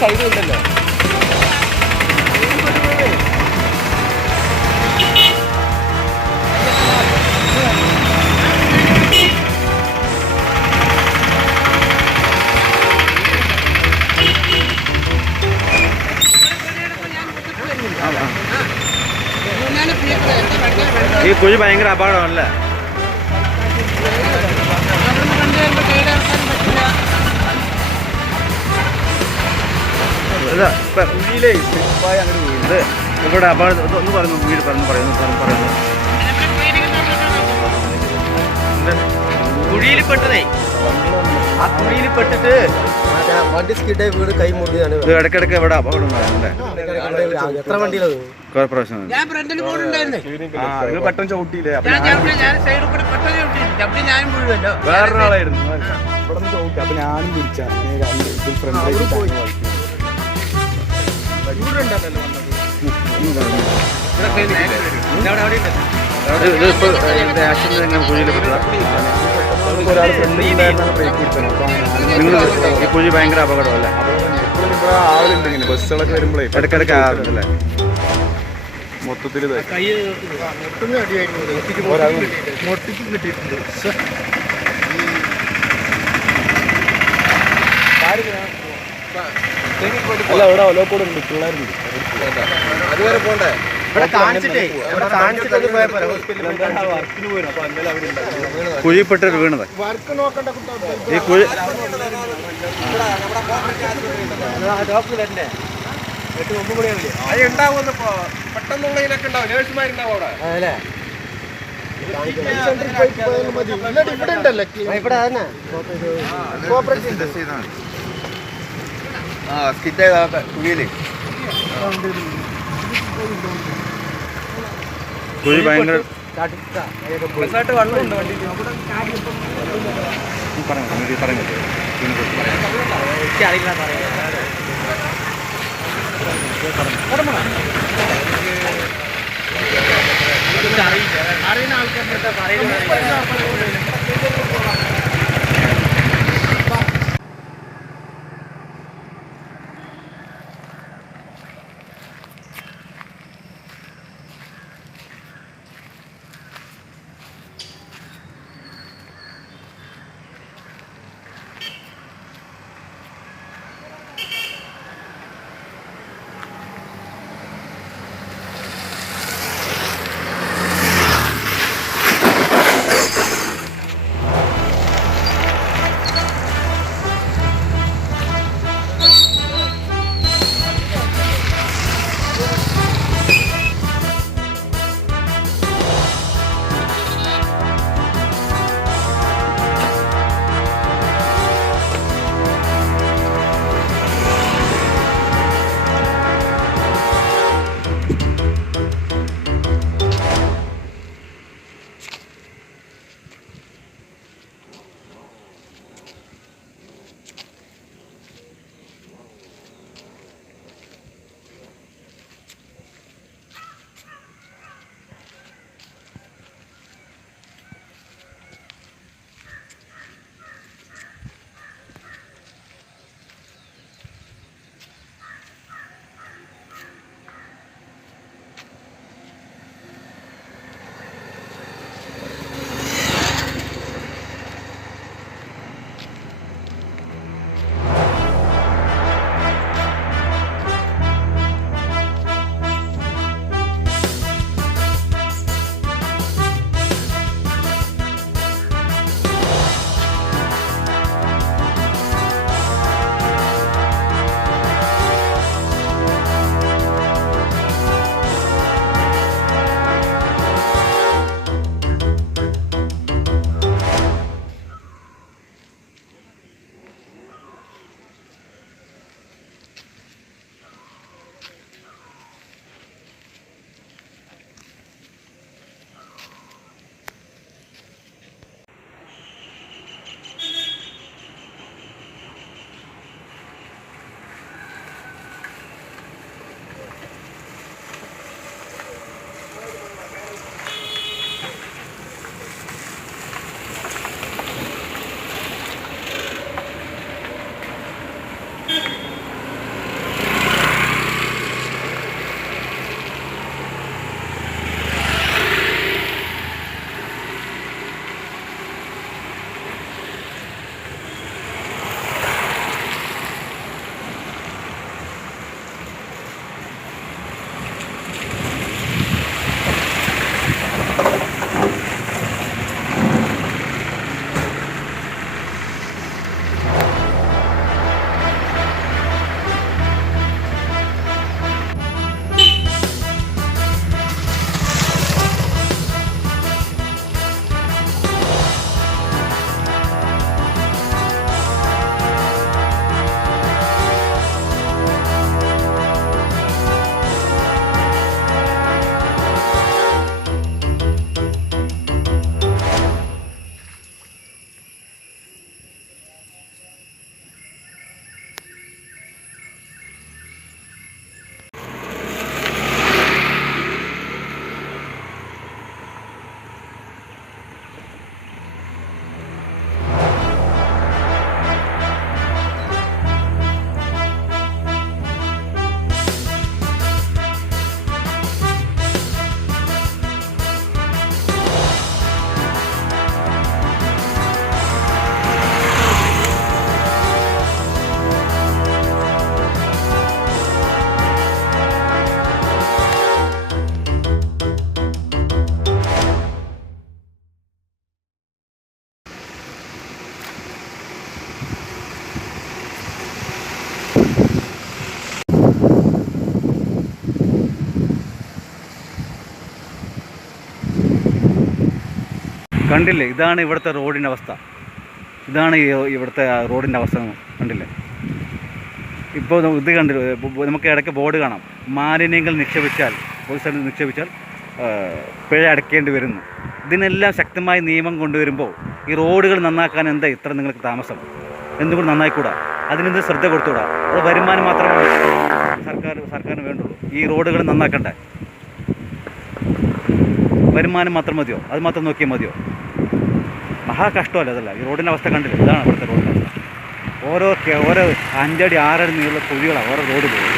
Side ഉണ്ടല്ലോ. ഈ കുഴി ഭയങ്കര അപകടമല്ലേ? ഇവിടെ അപകടം ഒന്ന് പറഞ്ഞു, വീട് പറയുന്നു. കുഴിയിൽ പെട്ടതേ, ആ കുഴിയിൽ പെട്ടിട്ട് വണ്ടി സ്കിഡായി വീട് കൈ മുറിയാണ്. ഇടയ്ക്കിടയ്ക്ക് ഇവിടെ അപകടം ഉണ്ടായിരുന്നല്ലേ? എത്ര വണ്ടിയിലാണ് കോർപ്പറേഷൻ പെട്ടെന്ന് ചവിട്ടിയില്ലേ? വേറൊരാളായിരുന്നു ഇവിടെ നിന്ന് ചവിട്ടി. അപ്പൊ ഞാനും പിടിച്ചാണ് ഈ കുഴി ഭയങ്കര അപകടമല്ലേ? ഇവിടെ ആളുണ്ട് ഇങ്ങനെ ബസ്സുകളൊക്കെ വരുമ്പോഴേ ഇടയ്ക്കിടയ്ക്ക് ആവുന്നല്ലേ? മൊത്തത്തിൽ കിട്ടിയിട്ടുണ്ട്. അല്ല ഇവിടെ ഒലോക്കൂടെ ഉണ്ട്, പിള്ളേരുണ്ട്. അതുവരെ പോണ്ടേ? കുഴിപ്പെട്ടിട്ട് വീണത് ഈ കുഴി ഉണ്ടാവുമെന്ന് പെട്ടെന്നുള്ളതിനൊക്കെ ഉണ്ടാവും. നേഴ്സുമാരുണ്ടാവും അവിടെ. ഇവിടെ ഉണ്ടല്ലോ, ഇവിടെ തന്നെ കുഴി ഭയങ്കര വെള്ളമുണ്ട് വണ്ടി. അറിയുന്ന ആൾക്കാരുടെ പറയുന്നത് കണ്ടില്ലേ, ഇതാണ് ഇവിടുത്തെ റോഡിൻ്റെ അവസ്ഥ. ഇതാണ് ഇവിടുത്തെ റോഡിൻ്റെ അവസ്ഥ. കണ്ടില്ലേ, ഇപ്പോൾ ഇത് കണ്ടില്ല, നമുക്ക് ഇടയ്ക്ക് ബോർഡ് കാണാം, മാലിന്യങ്ങൾ നിക്ഷേപിച്ചാൽ ഒരു സ്ഥലത്ത് നിക്ഷേപിച്ചാൽ പിഴ അടയ്ക്കേണ്ടി വരുന്നു. ഇതിനെല്ലാം ശക്തമായ നിയമം കൊണ്ടുവരുമ്പോൾ ഈ റോഡുകൾ നന്നാക്കാൻ എന്താ ഇത്ര നിങ്ങൾക്ക് താമസം? എന്തുകൊണ്ട് നന്നായിക്കൂടാ? അതിനെന്ത് ശ്രദ്ധ കൊടുത്തുകൂടാ? അത് വരുമാനം മാത്രമേ സർക്കാരിന് വേണ്ടുള്ളൂ. ഈ റോഡുകൾ നന്നാക്കണ്ടേ? വരുമാനം മാത്രം മതിയോ? അത് മാത്രം നോക്കിയാൽ മതിയോ? മഹാ കഷ്ടമല്ല അതല്ല. ഈ റോഡിൻ്റെ അവസ്ഥ കണ്ടില്ല. ഇതാണ് ഇവിടുത്തെ റോഡിൻ്റെ അവസ്ഥ. ഓരോ 5 അടി 6 അടി നീളമുള്ള കുഴികളാണ് ഓരോ റോഡ് പോകുന്നത്.